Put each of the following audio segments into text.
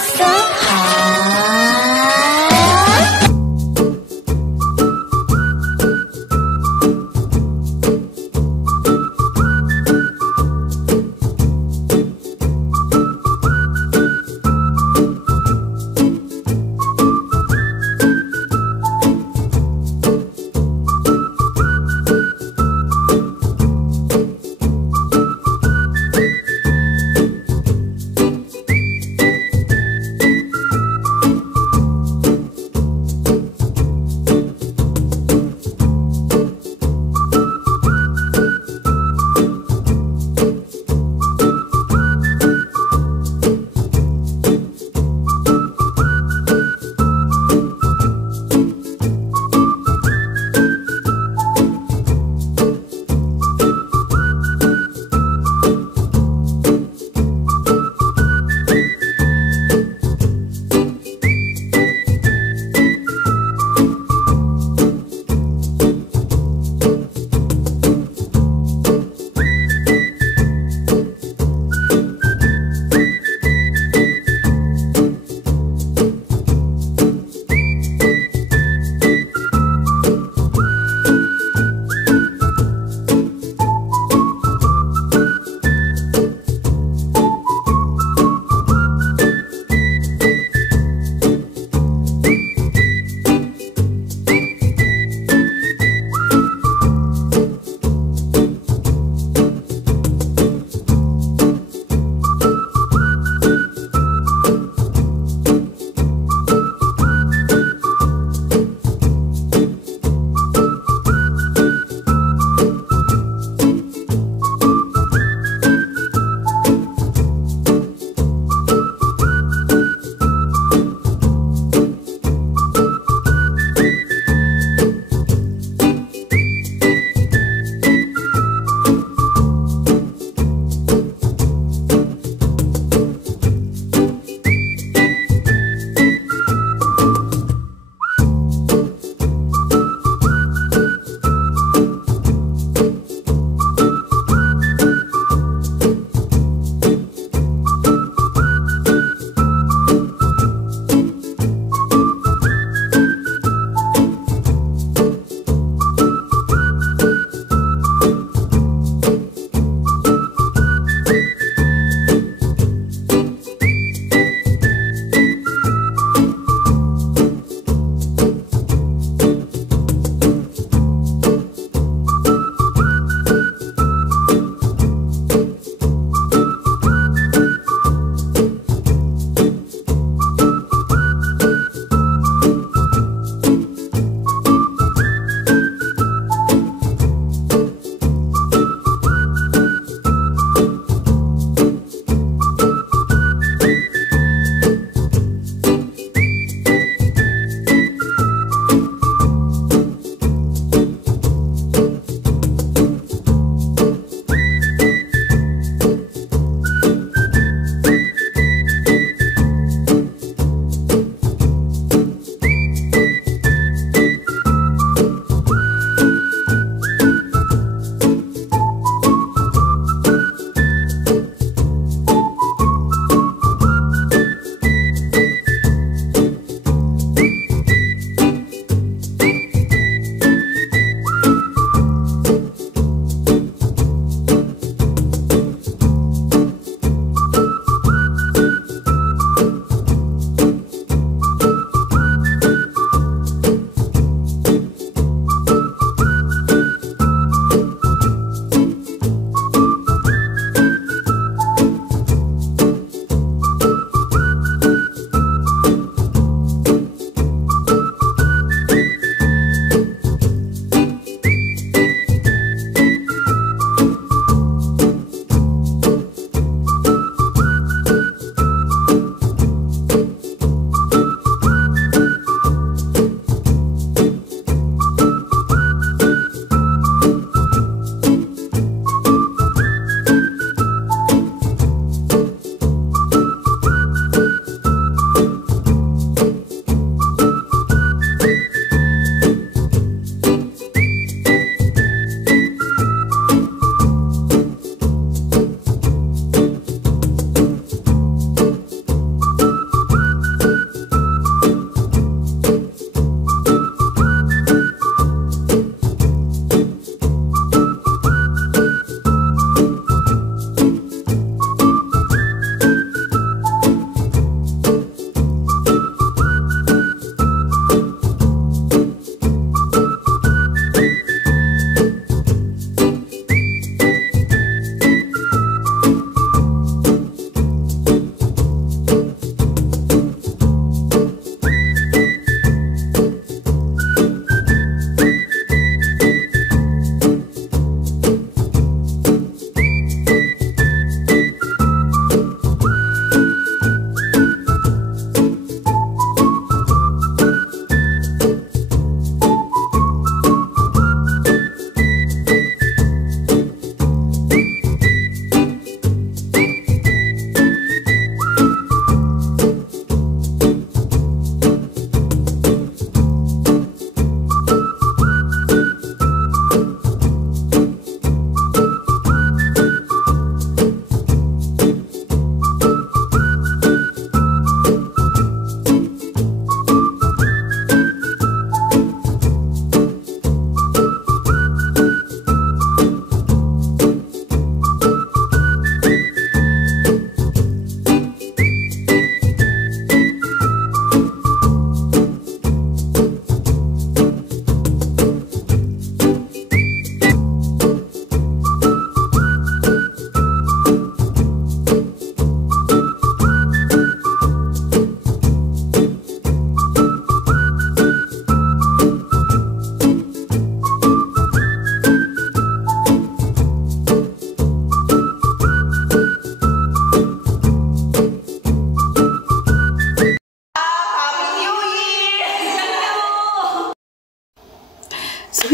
So hot.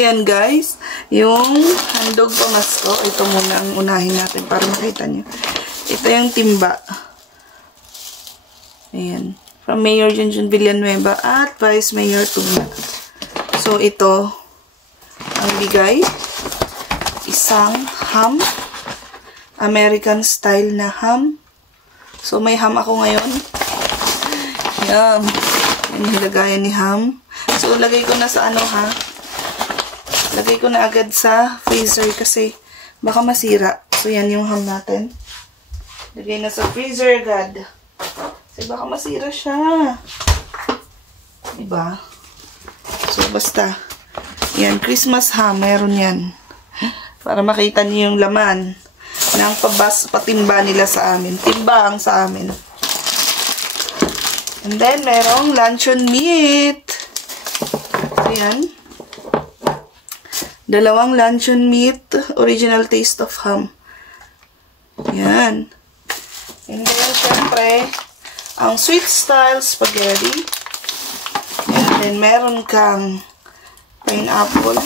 Ayan guys, yung handog pamasko. Ito muna ang unahin natin para makita nyo. Ito yung timba. Ayan. From Mayor Junjun Villanueva at Vice Mayor Tugna. So, ito ang bigay. Isang ham. American style na ham. So, may ham ako ngayon. Yan. Yan yung lagayan ni ham. So, lagay ko na sa ano ha. Lagay ko na agad sa freezer kasi baka masira. So, yan yung ham natin. Lagay na sa freezer agad. Kasi baka masira siya. Diba? So, basta. Yan, Christmas ham. Meron yan. Para makita niyo yung laman ng patimba nila sa amin. Timba ang sa amin. And then, merong luncheon meat. So, yan. Dalawang luncheon meat, original taste of ham. Yan. And then, syempre, ang sweet style spaghetti. And then, meron kang pineapple.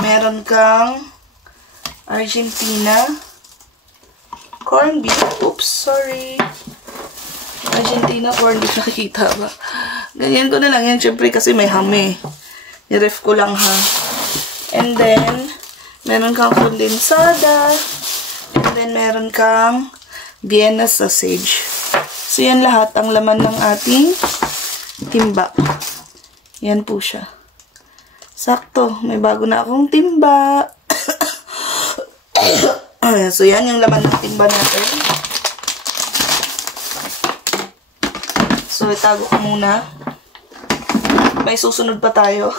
Meron kang Argentina. Corned beef. Oops, sorry. Argentina corned beef. Nakikita ba? Ganyan ko na lang yan, syempre, kasi may ham eh. I-ref ko lang ha. And then, meron kang kondensada. And then, meron kang Vienna sausage. So, yan lahat ang laman ng ating timba. Yan po siya. Sakto. May bago na akong timba. So, yan yung laman ng timba natin. So, itago ko muna. May susunod pa tayo.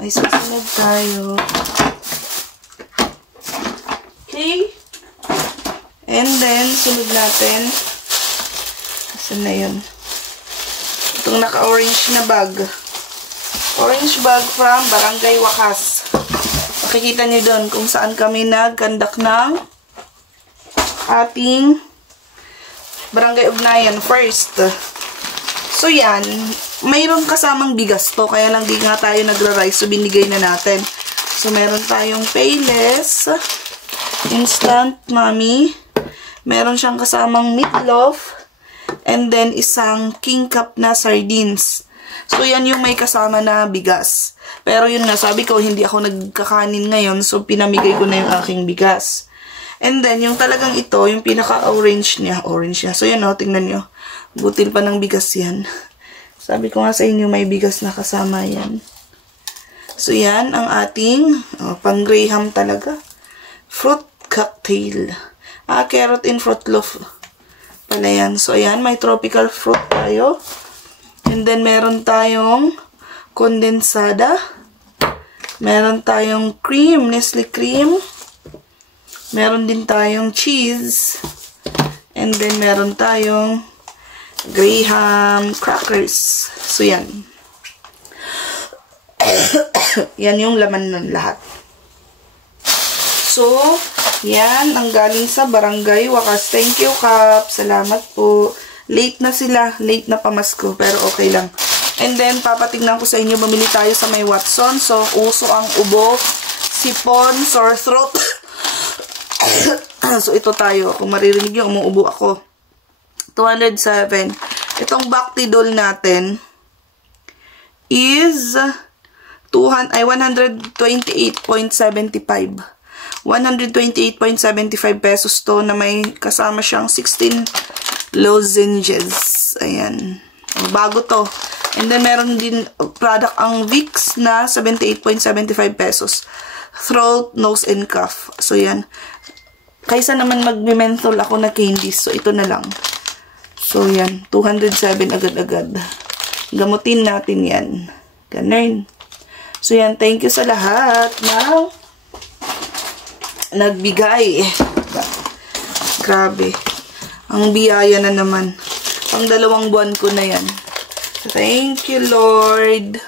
May susunod tayo. Okay. And then, sunod natin. Asan na yun? Itong naka-orange na bag. Orange bag from Barangay Wakas. Makikita nyo doon kung saan kami nag-conduct ng ating barangay ugnayan first. So, yan. Mayroon kasamang bigas to, kaya lang di nga tayo nagra-rice, so binigay na natin. So, meron tayong Payless, Instant Mommy, meron siyang kasamang meatloaf, and then isang king cup na sardines. So, yan yung may kasama na bigas. Pero yun nga, sabi ko, hindi ako nagkakanin ngayon, so pinamigay ko na yung aking bigas. And then, yung talagang ito, yung pinaka-orange niya, So, yan o, tingnan nyo. Butil pa ng bigas yan. Sabi ko nga sa inyo, may bigas na kasama yan. So, yan ang ating pang graham talaga. Fruit cocktail. Carrot and fruit loaf pala yan. So, ayan, may tropical fruit tayo. And then, meron tayong kondensada. Meron tayong cream, Nestle cream. Meron din tayong cheese. And then, meron tayong graham crackers. So, yan. Yan yung laman ng lahat. So, yan ang galing sa Barangay Wakas. Thank you, Kap. Salamat po. Late na sila. Late na pamasko. Pero okay lang. And then, papatignan ko sa inyo. Bumili tayo sa may Watson. So, uso ang ubo, sipon, sore throat. So, ito tayo. Kung maririnig nyo, umuubo ako. 207. Itong Bactidol natin is 128.75. 128.75 pesos to na may kasama siyang 16 lozenges. Ayan. Bago to. And then, meron din product ang Vicks na 78.75 pesos. Throat, nose, and cough. So, yan. Kaysa naman mag-menthol ako na candies. So, ito na lang. So, yan. 207 agad-agad. Gamutin natin yan. Ganun. So, yan. Thank you sa lahat na nagbigay. Grabe. Ang biyaya na naman. Pang 2 buwan ko na yan. Thank you, Lord.